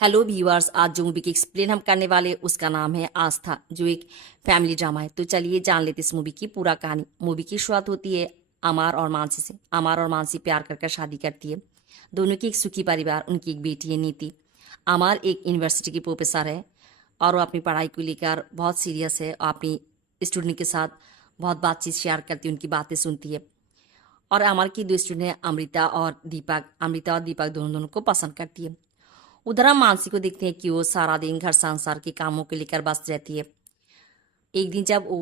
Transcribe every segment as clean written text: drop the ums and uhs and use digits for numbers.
Hello viewers, आज जो movie की एक्सप्लेन हम करने वाले उसका नाम है आस्था, जो एक फैमिली ड्रामा है। तो चलिए जान लेते इस मूवी की पूरा कहानी। मूवी की शुरुआत होती है अमार और मानसी से। अमार और मानसी प्यार कर शादी करती है। दोनों की एक सुखी परिवार, उनकी एक बेटी है नीति। अमार एक यूनिवर्सिटी की प्रोफेसर है और वो अपनी पढ़ाई को लेकर बहुत सीरियस है और अपनी स्टूडेंट के साथ बहुत बातचीत शेयर करती है, उनकी बातें सुनती है। और अमर की दो स्टूडेंट हैं अमृता और दीपक। अमृता और दीपक दोनों दोनों को पसंद करती है। उधर हम मानसी को देखते हैं कि वो सारा दिन घर संसार के कामों को लेकर व्यस्त रहती है। एक दिन जब वो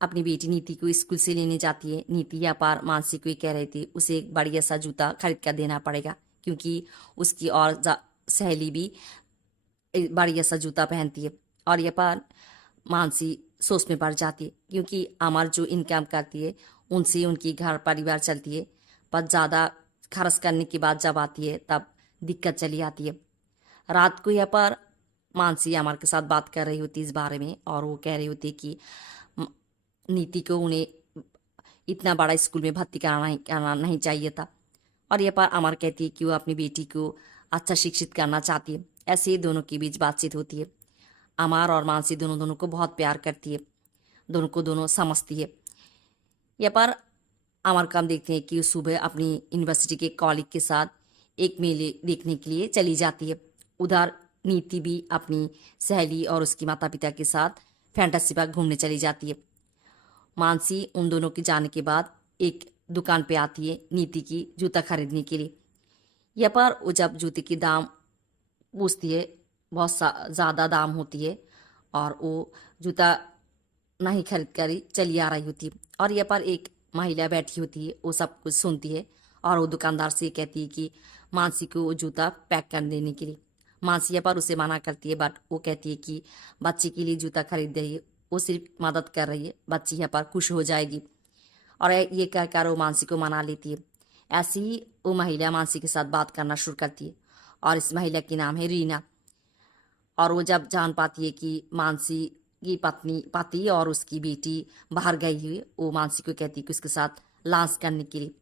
अपनी बेटी नीति को स्कूल से लेने जाती है, नीति या पार मानसी को ही कह रही थी उसे एक बढ़िया सा जूता खरीद कर देना पड़ेगा, क्योंकि उसकी और सहेली भी एक बढ़िया सा जूता पहनती है। और यह पार मानसी सोच में पड़ जाती है, क्योंकि अमर जो इनकम करती है उनसे उनकी घर परिवार चलती है, पर ज़्यादा खर्च करने के बाद जब आती है तब दिक्कत चली आती है। रात को यहाँ पर मानसी अमर के साथ बात कर रही होती इस बारे में, और वो कह रही होती कि म- नीति को उन्हें इतना बड़ा स्कूल में भर्ती कराना नहीं चाहिए था। और यह पर अमर कहती है कि वो अपनी बेटी को अच्छा शिक्षित करना चाहती है। ऐसे ही दोनों के बीच बातचीत होती है। अमर और मानसी दोनों दोनों को बहुत प्यार करती है, दोनों को दोनों समझती है। यह पर अमर का हम देखते हैं कि वो सुबह अपनी यूनिवर्सिटी के कॉलीग के साथ एक मेले देखने के लिए चली जाती है। उधर नीति भी अपनी सहेली और उसकी माता पिता के साथ फैंटेसी पार्क घूमने चली जाती है। मानसी उन दोनों के जाने के बाद एक दुकान पे आती है नीति की जूता खरीदने के लिए। यह पर वो जब जूते की दाम पूछती है, बहुत ज़्यादा दाम होती है और वो जूता नहीं खरीद कर ही चली आ रही होती है। और यह पर एक महिला बैठी होती है, वो सब कुछ सुनती है और वो दुकानदार से कहती है कि मानसी को वो जूता पैक कर देने के लिए। मानसी यहाँ पर उसे मना करती है, बट वो कहती है कि बच्चे के लिए जूता खरीद रही है, वो सिर्फ मदद कर रही है, बच्ची यहाँ पर खुश हो जाएगी। और ये कहकर वो मानसी को मना लेती है। ऐसे ही वो महिला मानसी के साथ बात करना शुरू करती है, और इस महिला की नाम है रीना। और वो जब जान पाती है कि मानसी की पति और उसकी बेटी बाहर गई हुई, वो मानसी को कहती है कि उसके साथ लांस करने के लिए।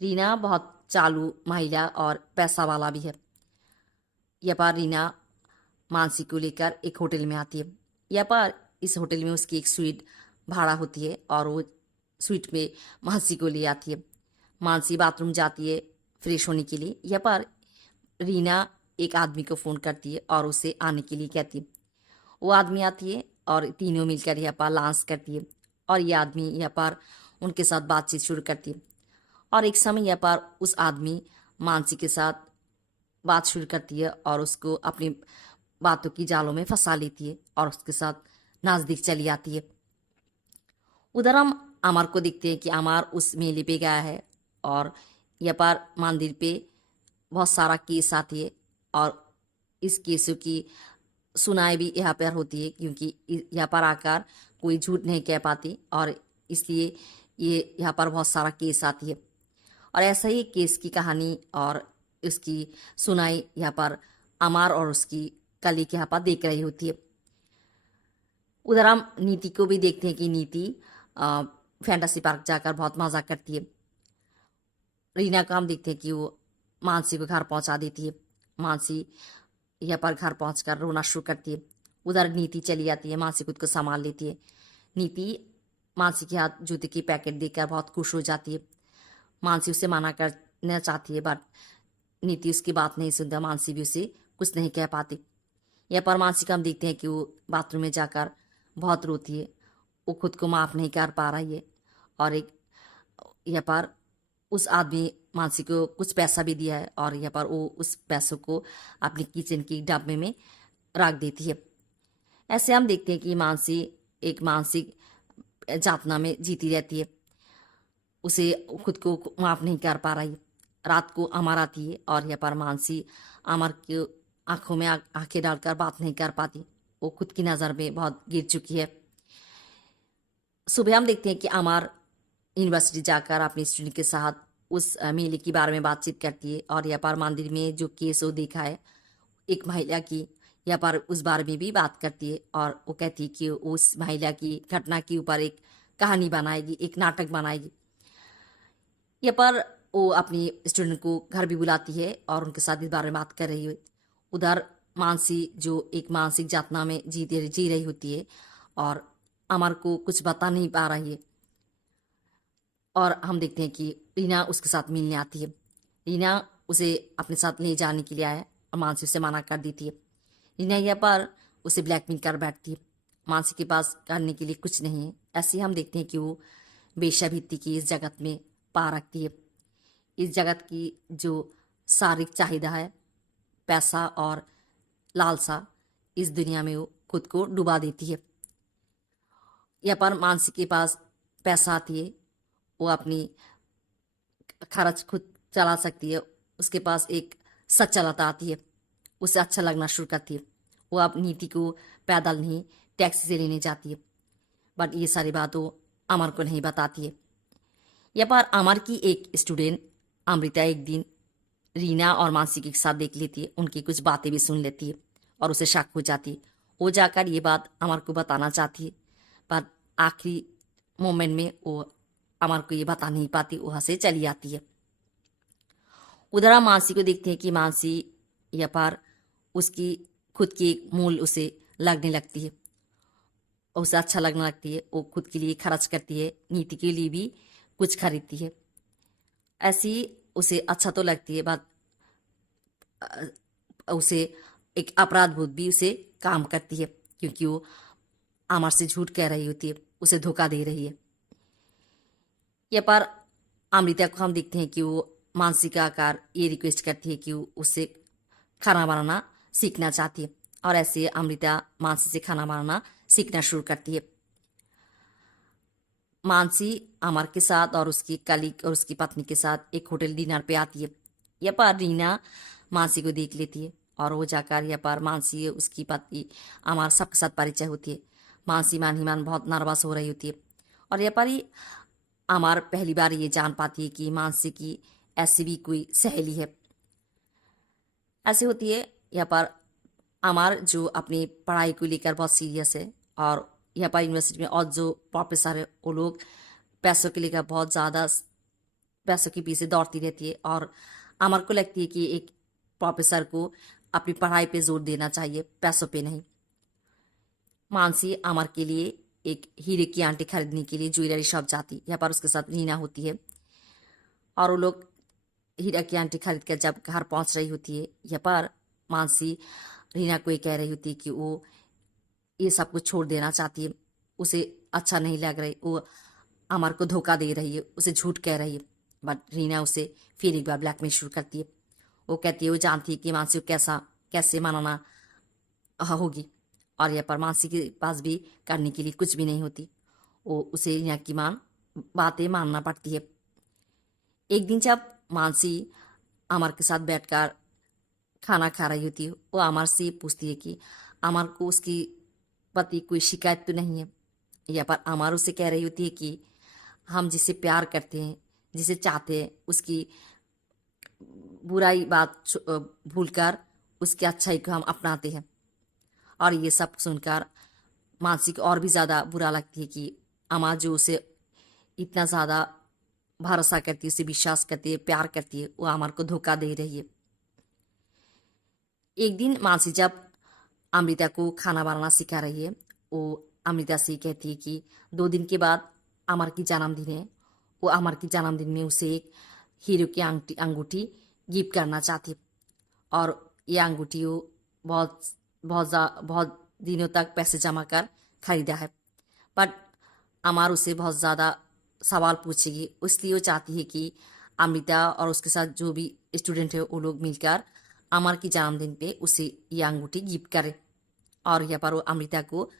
रीना बहुत चालू महिला और पैसा वाला भी है। यह पर रीना मानसी को लेकर एक होटल में आती है। यह पर इस होटल में उसकी एक स्वीट भाड़ा होती है और वो स्वीट में मानसी को ले आती है। मानसी बाथरूम जाती है फ्रेश होने के लिए। यह पर रीना एक आदमी को फ़ोन करती है और उसे आने के लिए कहती है। वो आदमी आती है और तीनों मिलकर यहाँ पर लांस करती है, और ये आदमी यहाँ पर उनके साथ बातचीत शुरू करती है। और एक समय यहाँ पर उस आदमी मानसी के साथ बात शुरू करती है और उसको अपनी बातों की जालों में फंसा लेती है और उसके साथ नज़दीक चली आती है। उधर हम अमर को देखते हैं कि अमर उस मेले पे गया है और यहाँ पर मंदिर पे बहुत सारा केस आती है, और इस केसों की सुनाई भी यहाँ पर होती है, क्योंकि यहाँ पर आकर कोई झूठ नहीं कह पाती, और इसलिए ये यहाँ पर बहुत सारा केस आती है। और ऐसा ही केस की कहानी और उसकी सुनाई यहाँ पर अमर और उसकी कलीग यहाँ पर देख रही होती है। उधर हम नीति को भी देखते हैं कि नीति फैंटेसी पार्क जाकर बहुत मजा करती है। रीना को हम देखते हैं कि वो मानसी को घर पहुंचा देती है। मानसी यहाँ पर घर पहुंचकर रोना शुरू करती है। उधर नीति चली आती है, मानसी खुद को संभाल लेती है। नीति मानसी के हाथ जूते की पैकेट देखकर बहुत खुश हो जाती है। मानसी उसे मना करना चाहती है, बट नीति उसकी बात नहीं सुनता। मानसी भी उसे कुछ नहीं कह पाती। यह पर मानसी का हम देखते हैं कि वो बाथरूम में जाकर बहुत रोती है, वो खुद को माफ़ नहीं कर पा रही है। और एक यहाँ पर उस आदमी मानसी को कुछ पैसा भी दिया है, और यहाँ पर वो उस पैसों को अपनी किचन की डब्बे में रख देती है। ऐसे हम देखते हैं कि मानसी एक मानसिक यातना में जीती रहती है, उसे खुद को माफ़ नहीं कर पा रही। रात को अमर आती है और यहाँ पर मानसी अमर की आंखों में आंखें डालकर बात नहीं कर पाती, वो खुद की नज़र में बहुत गिर चुकी है। सुबह हम देखते हैं कि अमर यूनिवर्सिटी जाकर अपनी स्टूडेंट के साथ उस मेले के बारे में बातचीत करती है, और यहाँ पर मंदिर में जो केस वो देखा है एक महिला की, यहाँ पर उस बारे में भी बात करती है। और वो कहती है कि उस महिला की घटना के ऊपर एक कहानी बनाएगी, एक नाटक बनाएगी। यहाँ पर वो अपनी स्टूडेंट को घर भी बुलाती है और उनके साथ इस बारे में बात कर रही है। उधर मानसी जो एक मानसिक यातना में जी रही होती है और अमर को कुछ बता नहीं पा रही है। और हम देखते हैं कि रीना उसके साथ मिलने आती है। रीना उसे अपने साथ ले जाने के लिए आया और मानसी उसे मना कर देती है। रीना यह पर उसे ब्लैकमेल कर बैठती है। मानसी के पास करने के लिए कुछ नहीं है। ऐसे ही हम देखते हैं कि वो वेश्यावृत्ति की इस जगत में पा रखती है। इस जगत की जो शारीरिक चाहिदा है, पैसा और लालसा, इस दुनिया में वो खुद को डुबा देती है। या पर मानसी के पास पैसा आती है, वो अपनी खर्च खुद चला सकती है। उसके पास एक सच्चलता आती है, उसे अच्छा लगना शुरू करती है। वो अब नीति को पैदल नहीं टैक्सी से लेने जाती है। बट ये सारी बात वो अमर को नहीं बताती है। या पर अमर की एक स्टूडेंट अमृता एक दिन रीना और मानसी के साथ देख लेती है। उनकी कुछ बातें भी सुन लेती है और उसे शक हो जाती है। वो जाकर ये बात अमर को बताना चाहती है, पर आखिरी मोमेंट में वो अमर को ये बता नहीं पाती, वहाँ से चली आती है। उधर हम मानसी को देखते हैं कि मानसी या पर उसकी खुद की एक मूल उसे लगने लगती है, उसे अच्छा लगने लगती है। वो खुद के लिए खर्च करती है, नीति के लिए भी कुछ खरीदती है। ऐसी उसे अच्छा तो लगती है, बात उसे एक अपराध बोध भी उसे काम करती है, क्योंकि वो अमर से झूठ कह रही होती है, उसे धोखा दे रही है। यह पर अमृता को हम देखते हैं कि वो मानसी का आकार ये रिक्वेस्ट करती है कि वो उससे खाना बनाना सीखना चाहती है। और ऐसे अमृता मानसी से खाना बनाना सीखना शुरू करती है। मानसी अमर के साथ और उसकी कलीग और उसकी पत्नी के साथ एक होटल डिनर पे आती है। यह पर रीना मानसी को देख लेती है और वो जाकर यह पर मानसी उसकी पत्नी अमर सबके साथ परिचय होती है। मानसी मान ही मान बहुत नर्वस हो रही होती है। और यह पर ही अमर पहली बार ये जान पाती है कि मानसी की ऐसी भी कोई सहेली है। ऐसी होती है यहाँ पर अमर जो अपनी पढ़ाई को लेकर बहुत सीरियस है। और यहाँ पर यूनिवर्सिटी में और जो प्रोफेसर है वो लोग पैसों के लेकर बहुत ज़्यादा पैसों के पीछे दौड़ती रहती है। और अमर को लगती है कि एक प्रोफेसर को अपनी पढ़ाई पे जोर देना चाहिए, पैसों पे नहीं। मानसी अमर के लिए एक हीरे की आंटी खरीदने के लिए ज्वेलरी शॉप जाती है। यहाँ पर उसके साथ रीना होती है और वो लोग हीरा की आंटी खरीद कर जब घर पहुंच रही होती है, यहाँ पर मानसी रीना को ये कह रही होती है कि वो ये सब कुछ छोड़ देना चाहती है, उसे अच्छा नहीं लग रही, वो अमर को धोखा दे रही है, उसे झूठ कह रही है। बट रीना उसे फिर एक बार ब्लैकमेल शुरू करती है। वो कहती है वो जानती है कि मानसी को कैसे मनाना होगी। और यह पर मानसी के पास भी करने के लिए कुछ भी नहीं होती, वो उसे रीना की बातें मानना पड़ती है। एक दिन जब मानसी अमर के साथ बैठकर खाना खा रही होती है, वो अमर से पूछती है कि अमर को उसकी पति कोई शिकायत तो नहीं है। या पर अमर उसे कह रही होती है कि हम जिसे प्यार करते हैं, जिसे चाहते हैं, उसकी बुराई बात भूलकर उसकी अच्छाई को हम अपनाते हैं। और ये सब सुनकर मानसी को और भी ज़्यादा बुरा लगती है कि अमर जो उसे इतना ज़्यादा भरोसा करती है, उसे विश्वास करती है, प्यार करती है, वो अमर को धोखा दे रही है। एक दिन मानसी जब अमृता को खाना बनाना सिखा रही है, वो अमृता से कहती है कि 2 दिन के बाद अमर की जन्मदिन है। वो अमर की जन्मदिन में उसे एक हीरो की अंगूठी गिफ्ट करना चाहती है। और ये अंगूठी वो बहुत दिनों तक पैसे जमा कर खरीदा है। बट अमर उसे बहुत ज़्यादा सवाल पूछेगी, इसलिए वो चाहती है कि अमृता और उसके साथ जो भी स्टूडेंट है वो लोग मिलकर अमर की जन्मदिन पे उसे ये अंगूठी गिफ्ट करे। और यहाँ पर वो अमृता को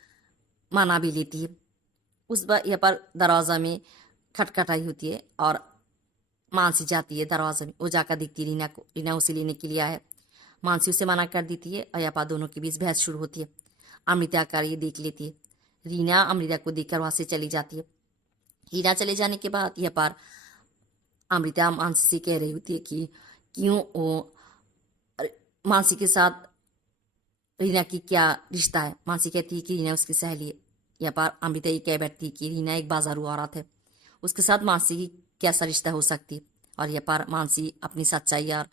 मना भी लेती है। उस बार यहाँ पर दरवाज़ा में खटखटाई होती है और मानसी जाती है दरवाज़ा में। वो जाकर देखती है रीना को, रीना उसे लेने के लिए आया है। मानसी उसे मना कर देती है और यहाँ पर दोनों के बीच बहस शुरू होती है। अमृता आकर ये देख लेती है। रीना अमृता को देखकर वहाँ से चली जाती है। रीना चले जाने के बाद यहाँ पर अमृता मानसी से कह रही होती है कि क्यों वो मानसी के साथ रीना की क्या रिश्ता है। मानसी कहती है कि रीना उसकी सहेली है। यहाँ पर अमृता ये कह बैठती है कि रीना एक बाजारू औरत है, उसके साथ मानसी की कैसा रिश्ता हो सकती है। और यहाँ पर मानसी अपनी सच्चाई और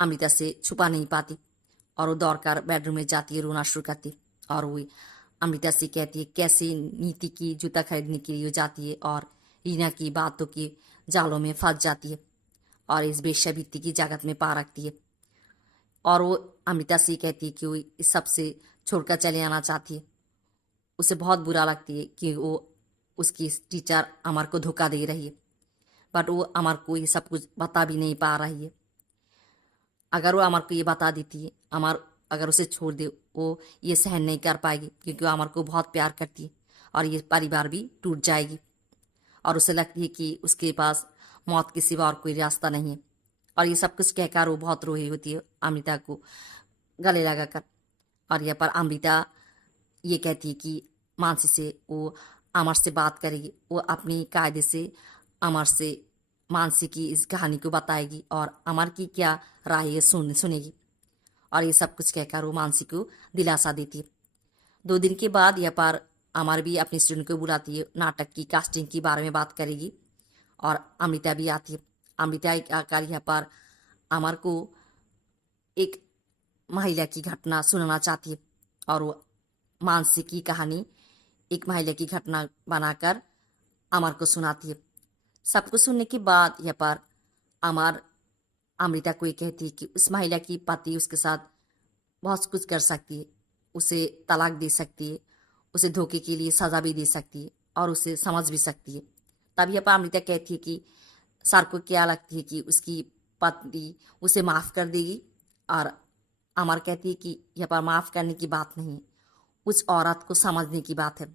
अमृता से छुपा नहीं पाती और वो दौड़कर बेडरूम में जाती है, रोना शुरू करती है। और वो अमृता से कहती है कैसे नीति की जूता खरीदने के लिए वो जाती है और रीना की बातों की जालों में फंस जाती है और इस वेश्यावृत्ति की जगत में पा रखती है। और वो अमृता से कहती है कि वो इस सब से छोड़कर चले आना चाहती है। उसे बहुत बुरा लगती है कि वो उसकी टीचर अमर को धोखा दे रही है, बट वो अमर को ये सब कुछ बता भी नहीं पा रही है। अगर वो अमर को ये बता देती है, अमर अगर उसे छोड़ दे, वो ये सहन नहीं कर पाएगी क्योंकि वो अमर को बहुत प्यार करती है और ये परिवार भी टूट जाएगी। और उसे लगती है कि उसके पास मौत के सिवा और कोई रास्ता नहीं है। और ये सब कुछ कहकर वो बहुत रोई होती है अमृता को गले लगाकर। और यहाँ पर अमृता ये कहती है कि मानसी से वो अमर से बात करेगी, वो अपनी कायदे से अमर से मानसी की इस कहानी को बताएगी और अमर की क्या राय है सुनेगी। और ये सब कुछ कहकर वो मानसी को दिलासा देती है। 2 दिन के बाद यहाँ पर अमर भी अपनी स्टूडेंट को बुलाती है, नाटक की कास्टिंग के बारे में बात करेगी और अमृता भी आती है। अमृता आकर यहाँ पर अमर को एक महिला की घटना सुनाना चाहती है और वो मानसी की कहानी एक महिला की घटना बनाकर अमर को सुनाती है। सब कुछ सुनने के बाद यहाँ पर अमर अमृता को ये कहती है कि उस महिला की पति उसके साथ बहुत कुछ कर सकती है, उसे तलाक दे सकती है, उसे धोखे के लिए सज़ा भी दे सकती है और उसे समझ भी सकती है। तब यहाँ पर अमृता कहती है कि सर को क्या लगती है कि उसकी पत्नी उसे माफ़ कर देगी। और अमर कहती है कि यहाँ पर माफ़ करने की बात नहीं है, उस औरत को समझने की बात है।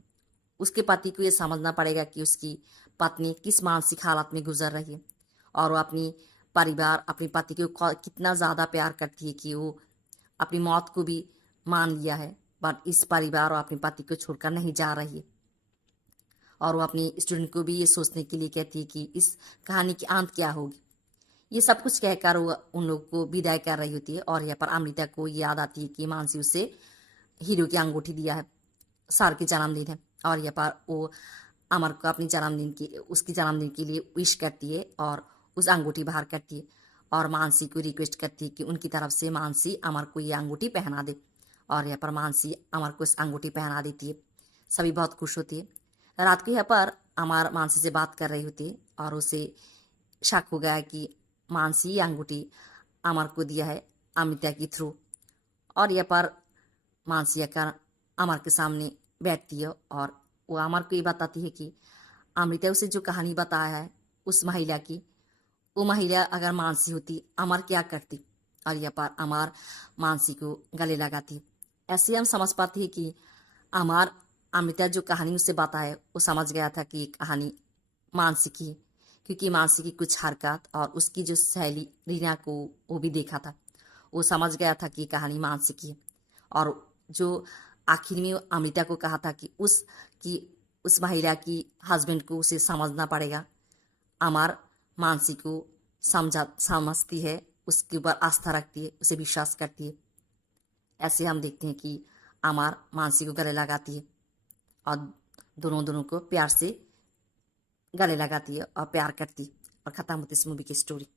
उसके पति को ये समझना पड़ेगा कि उसकी पत्नी किस मानसिक हालत में गुजर रही है और वो अपनी परिवार अपने पति को कितना ज़्यादा प्यार करती है कि वो अपनी मौत को भी मान लिया है, बट इस परिवार और अपने पति को छोड़कर नहीं जा रही है। और वो अपनी स्टूडेंट को भी ये सोचने के लिए कहती है कि इस कहानी की अंत क्या होगी। ये सब कुछ कहकर वो उन लोग को विदाई कर रही होती है। और यहाँ पर अमृता को याद आती है कि मानसी उसे हीरो की अंगूठी दिया है, सर के जन्मदिन है। और यहाँ पर वो अमर को अपनी उसकी जन्मदिन के लिए विश करती है और उस अंगूठी बाहर करती है और मानसी को रिक्वेस्ट करती है कि उनकी तरफ से मानसी अमर को ये अंगूठी पहना दे। और यहाँ पर मानसी अमर को इस अंगूठी पहना देती है। सभी बहुत खुश होती है। रात को यहाँ पर अमर मानसी से बात कर रही होती है और उसे शक हो गया कि मानसी ये अंगूठी अमर को दिया है अमिता के थ्रू। और यहाँ पर मानसी आकर अमर के सामने बैठती है और वो अमर को ये बताती है कि अमृता उसे जो कहानी बताया है उस महिला की, वो महिला अगर मानसी होती अमर क्या करती। और यहाँ पर अमर मानसी को गले लगाती। ऐसे हम समझ पाते हैं कि अमर अमृता जो कहानी उससे बताए वो समझ गया था कि कहानी मानसी की, क्योंकि मानसी की कुछ हरकत और उसकी जो सहेली रीना को वो भी देखा था। वो समझ गया था कि कहानी मानसी की है। और जो आखिर में अमृता को कहा था कि उस महिला की हस्बैंड को उसे समझना पड़ेगा। अमर मानसी को समझती है, उसके ऊपर आस्था रखती है, उसे विश्वास करती है। ऐसे हम देखते हैं कि अमर मानसी को गले लगाती है और दोनों को प्यार से गले लगाती है और प्यार करती है। और ख़त्म होती है इस मूवी की स्टोरी।